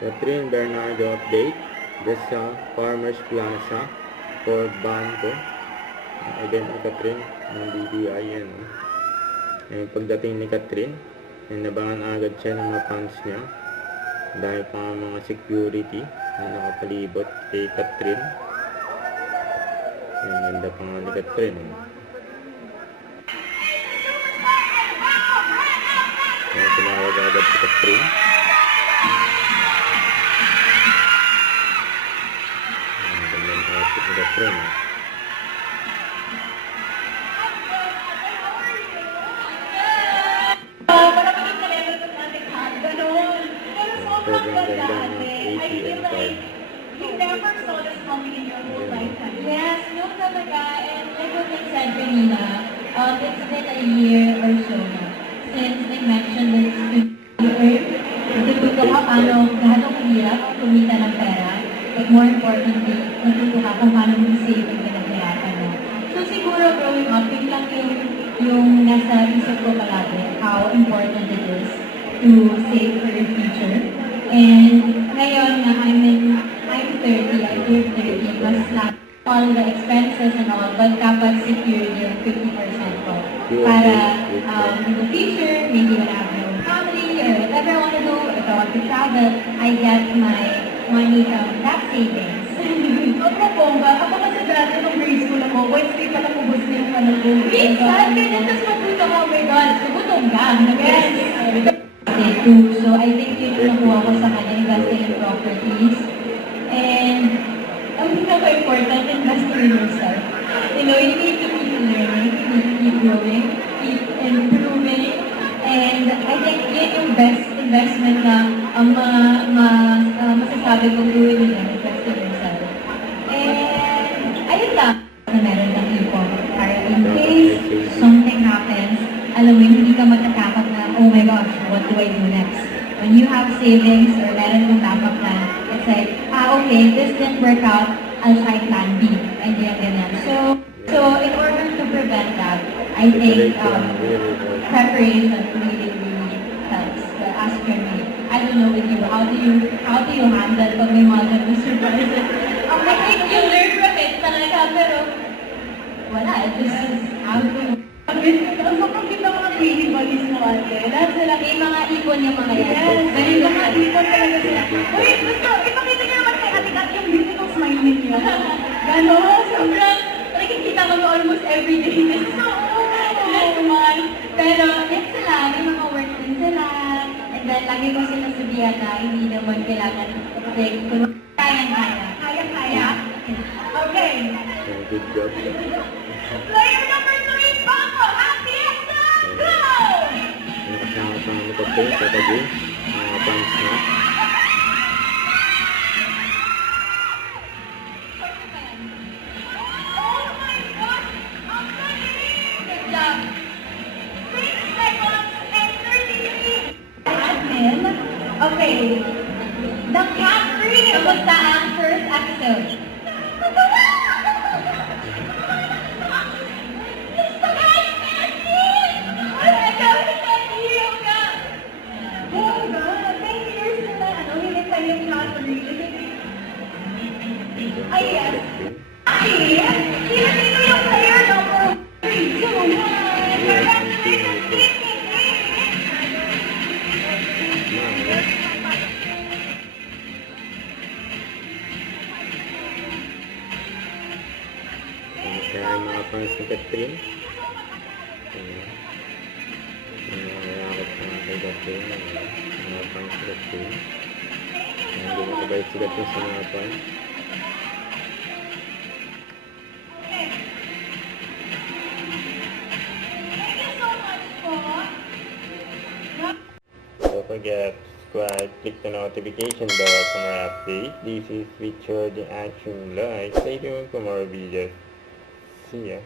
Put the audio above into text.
Catherine Bernardo update. Just sa Farmers Plaza for Banco. Again ni Catherine ng BPI yan. Pagdating ni Catherine, nabangan agad siya ng mga fans niya dahil pa mga security na nakapalibot kay Catherine. Ang ganda pa nga ni Catherine. Tinawag agad si Catherine. Ang gandang outfit ni Catherine. Sobrang ganda ng ATM card. You never saw this coming in your whole lifetime. Yes, no talaga. And like what I said kanina, it's been a year or so na since they mentioned that you earn, natututo ka paano gano'ng kahirap kumita ng pera. But more importantly, natututo ka kung paano mag-save ang pinagkayatan mo. So siguro growing up, yun lang yung nasa isip ko palagi, how important it is to save for your future. And ngayon na I'm 30, I turn 30, mas lahat all the expenses and all, but dapat secure yung 50% ko. Para in the future, maybe when I have my own family or whatever I want to do, if I want to travel, I get my money from that savings. Sobrang bomba. Ako kasi dati nung grade school ako, Wednesday pa lang ubos na yung ano ko. Minsan, ganyan, tapos matuto ka, oh my God, sumutong ka. So I think yun yung nakuha ko sa kanya, investing in properties. And ang pinaka-important, investing in yourself. You know, you need to keep learning, you need to keep growing, keep improving. And I think yun yung best investment na masasabi kong gawin nila, invest in yourself. And ayun lang, na meron ng ipon. Para in case something happens, alam mo, hindi ka matatakot na, oh my gosh, what do I do next? When you have savings or meron kong backup plan, it's like, okay, this didn't work out, I'll try plan B. And ganyan. So in order to prevent that, I think preparation really helps. But as for me, I don't know with you, how do you handle pag may mga ganun surprises? I think you learn from it talaga, pero wala, it just how to. Ang kapag mga baby buddies mo ate, lahat sila, May mga ipon yung mga yan. yes, Very may good. mga ipon talaga sila. Uy, gusto, ipakita niyo naman kay Ate Kat yung beautiful smile ninyo. Gano'n, Sobrang, nakikita ko almost every day. This one. Pero, yan sila, may mga work din sila. And then, lagi ko sinasabihan na hindi naman kailangan, like, kung kaya-kaya. kaya-kaya. Okay. Good job. Player number 3, Paco, Atiesta, go! Nakasama pa ni Catherine sa tabi. Mga fans na. Oh my gosh! Ang galing! Good job. 6 seconds and 33. Admin. Okay. The cat free. Kamusta ang first episode? Oh God, 10 years na ano, hinintay yung cat free. Ay, yes. Ay, sino yung player number 3? So, congratulations, Kaya ang mga fans ni Catherine. Nakakakot pa nga kay Catherine. Mga fans ni Catherine. Hindi nakabait si Catherine sa mga fans. Thank you so much po. Don't forget to subscribe, click the notification bell for more updates. This is Richard the Action Live. Stay tuned for more videos. See ya.